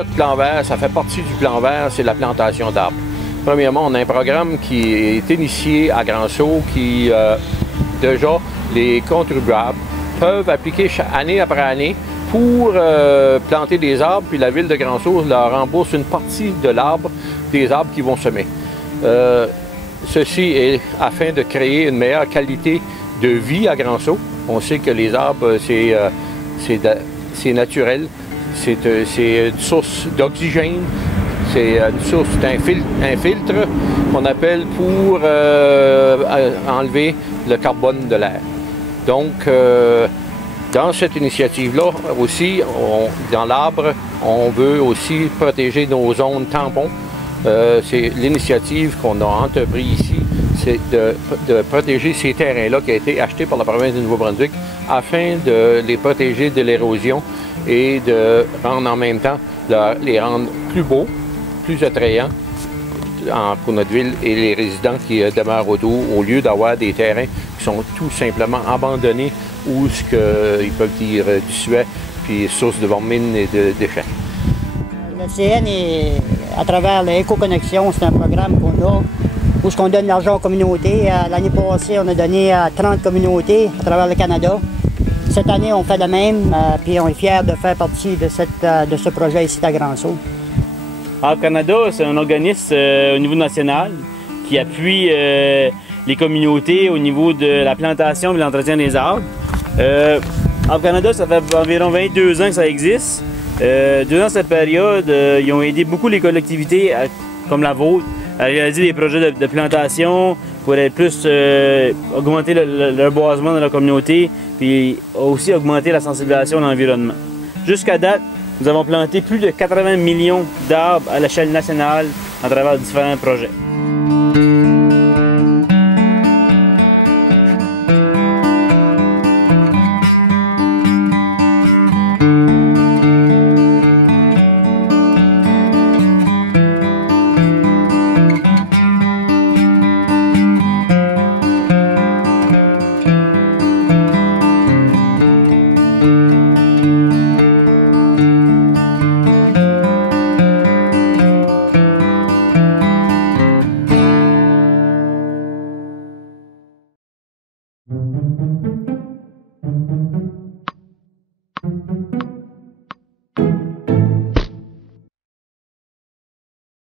notre plan vert, ça fait partie du plan vert, c'est la plantation d'arbres. Premièrement, on a un programme qui est initié à Grand-Sault qui, déjà, les contribuables peuvent appliquer année après année pour planter des arbres, puis la ville de Grand-Sault leur rembourse une partie de l'arbre, des arbres qu'ils vont semer. Ceci est afin de créer une meilleure qualité de vie à Grand-Sault. On sait que les arbres, c'est naturel, c'est une source d'oxygène, c'est une source un filtre qu'on appelle pour enlever le carbone de l'air. Donc, dans cette initiative-là aussi, dans l'arbre, on veut aussi protéger nos zones tampons. C'est l'initiative qu'on a entreprise ici, c'est de protéger ces terrains-là qui ont été achetés par la province du Nouveau-Brunswick afin de les protéger de l'érosion et de rendre en même temps, les rendre plus beaux, plus attrayants pour notre ville et les résidents qui demeurent autour, au lieu d'avoir des terrains qui sont tout simplement abandonnés où ils peuvent dire du suet, puis source de vermine et de déchets. Le CN, à travers l'Éco-Connexion, c'est un programme qu'on a où on donne l'argent aux communautés. L'année passée, on a donné à 30 communautés à travers le Canada. Cette année, on fait de même, puis on est fiers de faire partie de ce projet ici à Grand-Sault. Arbre Canada, c'est un organisme au niveau national qui appuie les communautés au niveau de la plantation et de l'entretien des arbres. Arbre Canada, ça fait environ 22 ans que ça existe. Durant cette période, ils ont aidé beaucoup les collectivités, comme la vôtre, à réaliser des projets de plantation pour plus augmenter le reboisement dans la communauté, puis aussi augmenter la sensibilisation à l'environnement. Jusqu'à date, nous avons planté plus de 80 millions d'arbres à l'échelle nationale à travers différents projets. Thank you.